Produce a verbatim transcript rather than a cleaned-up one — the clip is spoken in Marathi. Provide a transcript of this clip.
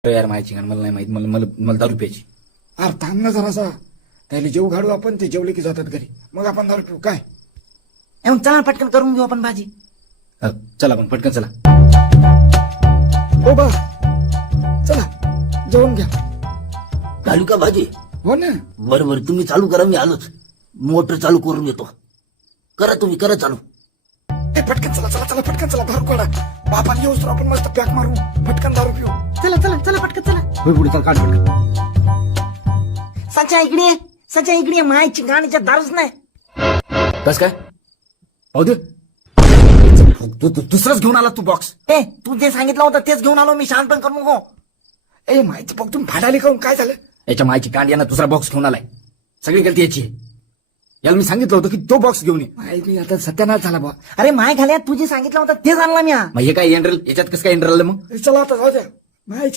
अरे यार माहिती का मला नाही माहित मला मला मला दारू प्यायची. अरे थांब ना जरासा. त्याला जेव घालू आपण, ते जेवले की जातात घरी, मग आपण दारू पिऊ काय. ए, मग चला पटकन करून घेऊ आपण भाजी. अ, चला पण पटकन चला. हो बा, चला जेवून घ्या. घालू का भाजी? हो ना. बरं बरं, तुम्ही चालू करा, मी आलोच. मोटर चालू करून येतो. करा तुम्ही, करा चालू. ए पटकन चला चला चला पटकन चला, दारू काढा. बापान येऊस तर आपण मस्त पॅक मारू, पटकन दारू पिऊ. चला चला चला पटकन चला. होय पुढे चल काढ पटकन. सच्या इकडे ये. सच्या इकडे ये. मायची गाणीच्या दारूच नाही. कस काय पाहू दे. तू तू दुसराच घेऊन आला तू बॉक्स. ए तू जे सांगितलं होतं तेच घेऊन आलो मी. शांत पण करू नको. ए माहिती बघ, तुम्ही फाडाली काऊन, काय झालं. याच्या मायची कांड यानं दुसरा बॉक्स घेऊन आलाय. सगळी गलती याची आहे. याला मी सांगितलं होतं की तो बॉक्स घेऊन ये. माहिती आता सत्यानाश झाला बा. अरे माय घाल्या तू जे सांगितलं होतं तेच आणला मी. हा मग हे काय एंड्रल याच्यात कसं काय एंड्रल मग. चला आता जाऊ द्या. माहिती